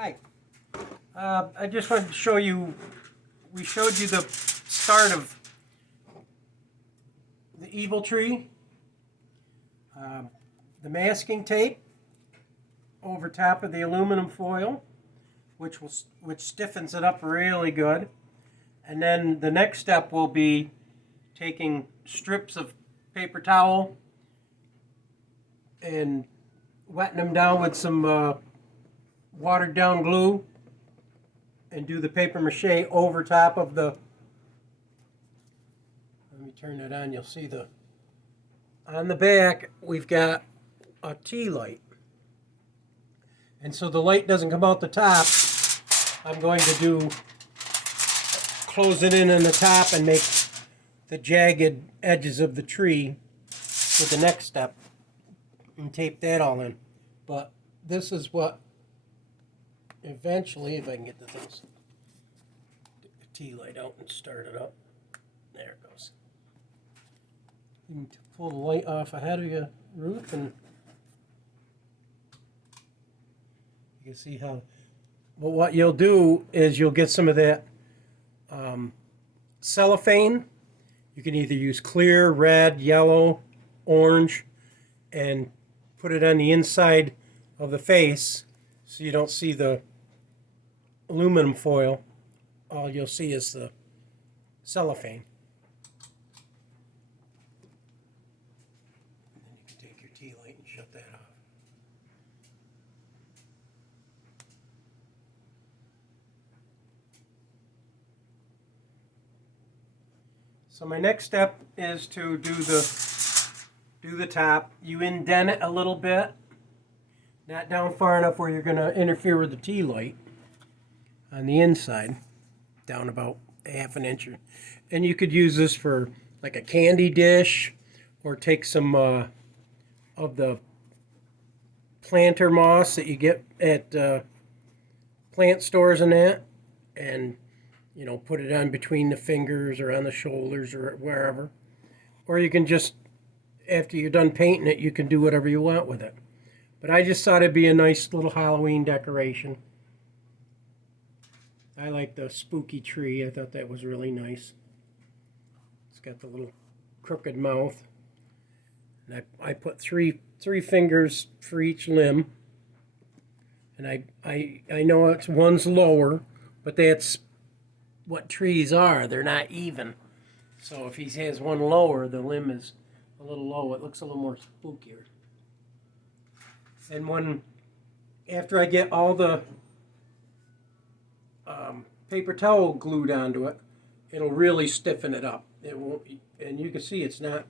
Hi. I just wanted to show you, we showed you the start of the Evil Tree, the masking tape over top of the aluminum foil, which stiffens it up really good. And then the next step will be taking strips of paper towel and wetting them down with some watered down glue and do the paper mache over top of the, let me turn that on, you'll see on the back we've got a tea light. And so the light doesn't come out the top, I'm going to close it in on the top and make the jagged edges of the tree with the next step and tape that all in. But this is what eventually, if I can get the tea light out and start it up. There it goes. You can pull the light off ahead of your roof and you can see how. But what you'll do is you'll get some of that cellophane. You can either use clear, red, yellow, orange, and put it on the inside of the face so you don't see the aluminum foil. All you'll see is the cellophane. And then you can take your tea light and shut that off. So my next step is to do the top. You indent it a little bit, not down far enough where you're going to interfere with the tea light. On the inside, down about ½ an inch. And you could use this for like a candy dish, or take some of the planter moss that you get at plant stores and that, and you know, put it on between the fingers or on the shoulders or wherever. Or you can just, after you're done painting it, you can do whatever you want with it. But I just thought it'd be a nice little Halloween decoration. I like the spooky tree. I thought that was really nice. It's got the little crooked mouth. And I put three fingers for each limb. And I know one's lower, but that's what trees are. They're not even. So if he has one lower, the limb is a little low. It looks a little more spookier. And after I get all the paper towel glued onto it, it'll really stiffen it up. It won't, and you can see it's not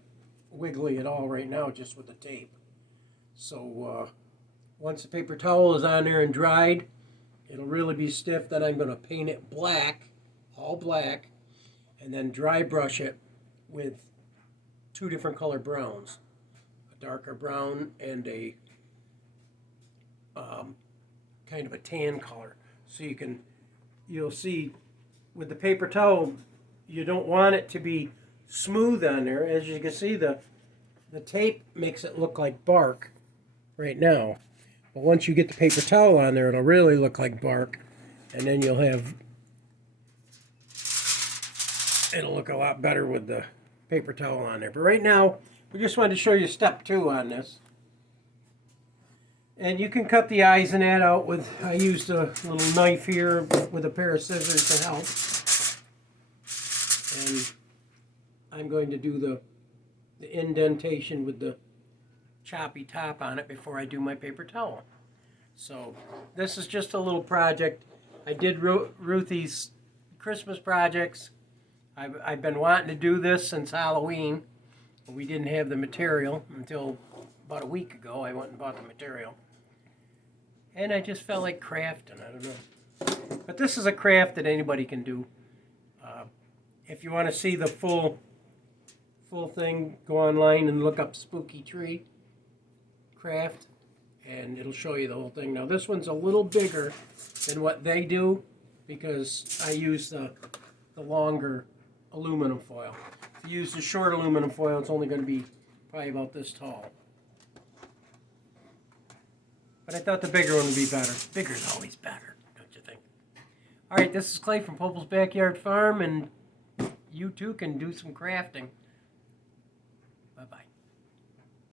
wiggly at all right now, just with the tape. So once the paper towel is on there and dried, it'll really be stiff. Then I'm going to paint it black, all black, and then dry brush it with 2 different color browns, a darker brown and a kind of a tan color. So you'll see with the paper towel, you don't want it to be smooth on there. As you can see, the tape makes it look like bark right now. But once you get the paper towel on there, it'll really look like bark. And then it'll look a lot better with the paper towel on there. But right now, we just wanted to show you step 2 on this. And you can cut the eyes and that out with, I used a little knife here with a pair of scissors to help. And I'm going to do the indentation with the choppy top on it before I do my paper towel. So this is just a little project. I did Ruthie's Christmas projects. I've been wanting to do this since Halloween. But we didn't have the material until about a week ago. I went and bought the material. And I just felt like crafting, I don't know. But this is a craft that anybody can do. If you want to see the full thing, go online and look up Spooky Tree Craft, and it'll show you the whole thing. Now this one's a little bigger than what they do because I use the longer aluminum foil. If you use the short aluminum foil, it's only going to be probably about this tall. But I thought the bigger one would be better. Bigger's always better. All right, this is Clay from Popel's Backyard Farm, and you too can do some crafting. Bye-bye.